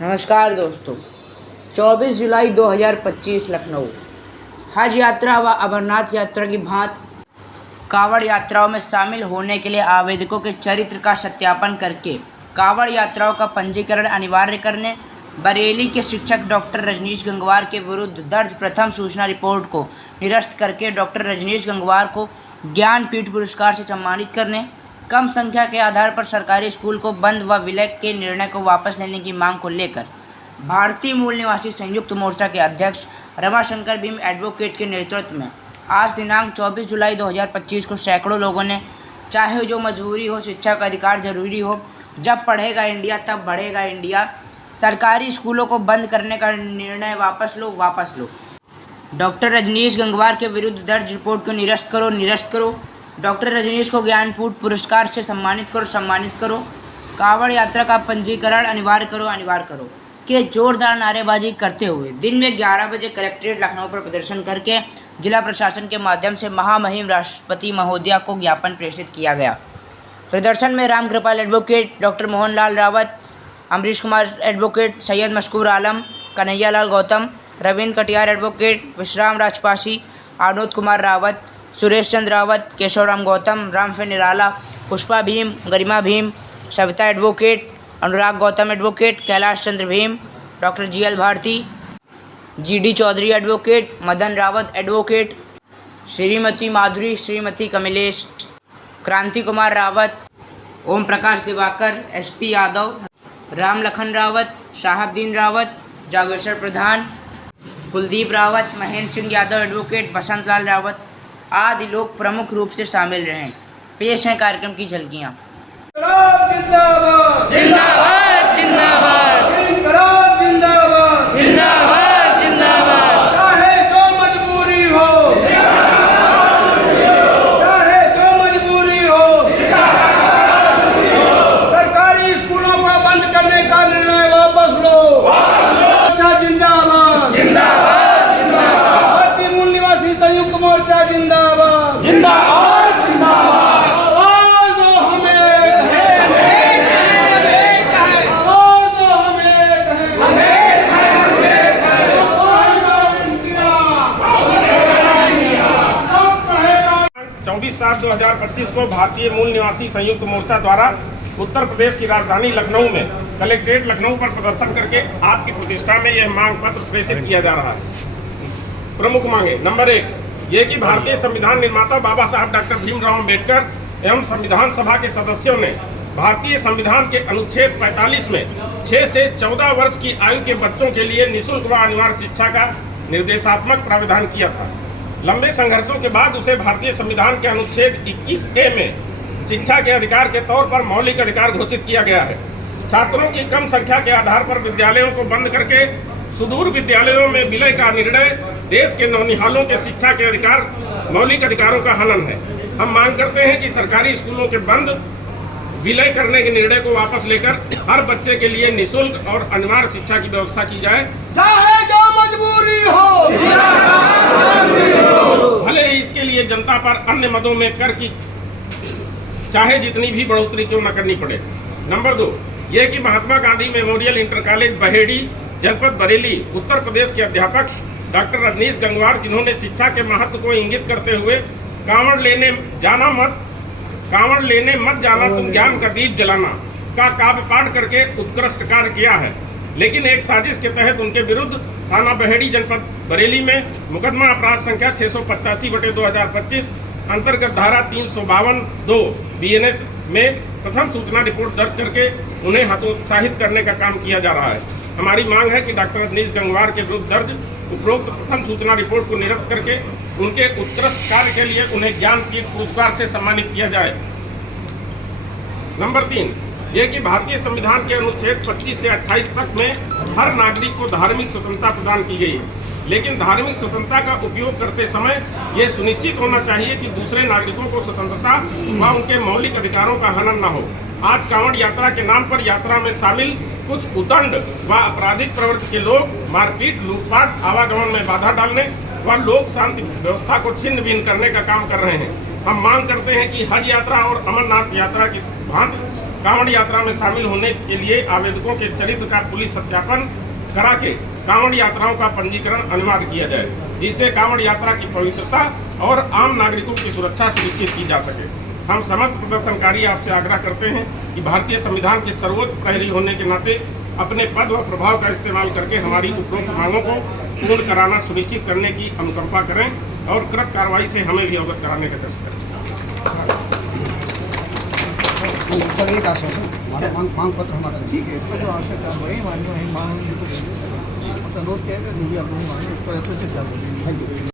नमस्कार दोस्तों। 24 जुलाई 2025 लखनऊ। हज यात्रा व अमरनाथ यात्रा की भांति कांवड़ यात्राओं में शामिल होने के लिए आवेदकों के चरित्र का सत्यापन करके कांवड़ यात्राओं का पंजीकरण अनिवार्य करने, बरेली के शिक्षक डॉक्टर रजनीश गंगवार के विरुद्ध दर्ज प्रथम सूचना रिपोर्ट को निरस्त करके डॉक्टर रजनीश गंगवार को ज्ञानपीठ पुरस्कार से सम्मानित करने, कम संख्या के आधार पर सरकारी स्कूल को बंद व विलय के निर्णय को वापस लेने की मांग को लेकर भारतीय मूल निवासी संयुक्त मोर्चा के अध्यक्ष रमाशंकर भीम एडवोकेट के नेतृत्व में आज दिनांक 24 जुलाई 2025 को सैकड़ों लोगों ने चाहे जो मजबूरी हो, शिक्षा का अधिकार जरूरी हो, जब पढ़ेगा इंडिया तब बढ़ेगा इंडिया, सरकारी स्कूलों को बंद करने का निर्णय वापस लो, डॉक्टर रजनीश गंगवार के विरुद्ध दर्ज रिपोर्ट को निरस्त करो, डॉक्टर रजनीश को ज्ञानपीठ पुरस्कार से सम्मानित करो, कांवड़ यात्रा का पंजीकरण अनिवार्य करो के जोरदार नारेबाजी करते हुए दिन में 11 बजे कलेक्ट्रेट लखनऊ पर प्रदर्शन करके जिला प्रशासन के माध्यम से महामहिम राष्ट्रपति महोदया को ज्ञापन प्रेषित किया गया। प्रदर्शन में Ram Kripal advocate, doctor Mohanlal Rawat, Amrish Kumar advocate, Syed Mashkoor Alam, Kanhaiya Lal Gautam, Ravindra Katiyar advocate, Vishram Rajpashi, Anod Kumar Rawat, Suresh Chandra Rawat, Keshavram Gautam, Ramphe Nirala, Pushpa Bheem, Garima Bheem, Savita advocate, Anurag Gautam advocate, Kailash Chandra Bheem, doctor GL Bharti, GD Chaudhary advocate, Madan Rawat advocate, Shrimati Madhuri, Shrimati Kamlesh, Kranti Kumar Rawat, Om Prakash Diwakar, SP Yadav, Ram Lakhan Rawat, शाहबदीन Rawat, Jageshwar प्रधान, कुलदीप रावत, महेंद्र सिंह यादव एडवोकेट, बसंत लाल रावत आदि लोग प्रमुख रूप से शामिल रहे। पेश हैं कार्यक्रम की झलकियाँ। जिंदाबाद जिंदाबाद जिंदाबाद जिंदाबाद जिंदाबाद जिंदाबाद, चाहे जो मजबूरी हो, चाहे जो मजबूरी हो, सरकारी स्कूलों को बंद करने का निर्णय वापस लो। जिंदाबाद जिंदाबाद जिंदाबाद, भारतीय मूल निवासी संयुक्त मोर्चा जिंदाबाद जिंदाबाद। सात 2025 को भारतीय मूल निवासी संयुक्त मोर्चा द्वारा उत्तर प्रदेश की राजधानी लखनऊ में कलेक्ट्रेट लखनऊ पर प्रदर्शन करके आपकी प्रतिष्ठा में यह मांग पत्र प्रेषित किया जा रहा है। प्रमुख मांगे नंबर 1 ये कि भारतीय संविधान निर्माता बाबा साहब डॉक्टर भीमराव अम्बेडकर एवं संविधान सभा के सदस्यों ने भारतीय संविधान के अनुच्छेद 45 में 6 से 14 वर्ष की आयु के बच्चों के लिए निःशुल्क व अनिवार्य शिक्षा का निर्देशात्मक प्रावधान किया था। लंबे संघर्षों के बाद उसे भारतीय संविधान के अनुच्छेद 21A में शिक्षा के अधिकार के तौर पर मौलिक अधिकार घोषित किया गया है। छात्रों की कम संख्या के आधार पर विद्यालयों को बंद करके सुदूर विद्यालयों में विलय का निर्णय देश के नौनिहालों के शिक्षा के अधिकार, मौलिक अधिकारों का हनन है। हम मांग करते हैं कि सरकारी स्कूलों के बंद विलय करने के निर्णय को वापस लेकर हर बच्चे के लिए निःशुल्क और अनिवार्य शिक्षा की व्यवस्था की जाए, चाहे जो मजबूरी हो, भले ही इसके लिए जनता पर अन्य मदों में कर की चाहे जितनी भी बढ़ोतरी क्यों न करनी पड़े। नंबर 2 ये कि Mahatma Gandhi memorial inter college Baheri, जनपद बरेली, उत्तर प्रदेश के अध्यापक डॉक्टर रजनीश गंगवार, जिन्होंने शिक्षा के महत्व को इंगित करते हुए कांवड़ लेने मत जाना तुम ज्ञान का दीप जलाना का काव्य पाठ करके उत्कृष्ट कार्य किया है, लेकिन एक साजिश के तहत उनके विरुद्ध थाना बहेड़ी, जनपद बरेली में मुकदमा अपराध संख्या 685/2025 अंतर्गत धारा 352 BNS में प्रथम सूचना रिपोर्ट दर्ज करके उन्हें हतोत्साहित करने का काम किया जा रहा है। हमारी मांग है कि डॉक्टर रजनीश गंगवार के विरुद्ध दर्ज उपरोक्त प्रथम सूचना रिपोर्ट को निरस्त करके उनके उत्कृष्ट कार्य के लिए उन्हें ज्ञानपीठ पुरस्कार से सम्मानित किया जाए। नंबर 3 ये कि भारतीय संविधान के अनुच्छेद 25 से 28 तक में हर नागरिक को धार्मिक स्वतंत्रता प्रदान की गई है, लेकिन धार्मिक स्वतंत्रता का उपयोग करते समय यह सुनिश्चित होना चाहिए कि दूसरे नागरिकों को स्वतंत्रता व उनके मौलिक अधिकारों का हनन न हो। आज कांवड़ यात्रा के नाम पर यात्रा में शामिल कुछ उदंड व आपराधिक प्रवृत्ति के लोग मारपीट, लूटपाट, आवागमन में बाधा डालने व लोक शांति व्यवस्था को छिन्न भिन्न करने का काम कर रहे हैं। हम मांग करते हैं कि हज यात्रा और अमरनाथ यात्रा की भांति कांवड़ यात्रा में शामिल होने के लिए आवेदकों के चरित्र का पुलिस सत्यापन करा के कांवड़ यात्राओं का पंजीकरण अनिवार्य किया जाए। इससे कांवड़ यात्रा की पवित्रता और आम नागरिकों की सुरक्षा सुनिश्चित की जा सके। हम समस्त प्रदर्शनकारी आपसे आग्रह करते हैं कि भारतीय संविधान के सर्वोच्च प्रहरी होने के नाते अपने पद व प्रभाव का इस्तेमाल करके हमारी उपरोक्त मांगों को पूर्ण कराना सुनिश्चित करने की अनुकंपा करें और कृत कार्रवाई से हमें भी अवगत कराने का कष्ट करें। सर एक आश्वासन हमारा मांग पत्र हमारा ठीक है, इसमें जो आवश्यक कार्रवाई मान्य है मांग अनुरोध किया है, आप लोग मांगे उस पर यथोचित कार्रवाई। Thank you.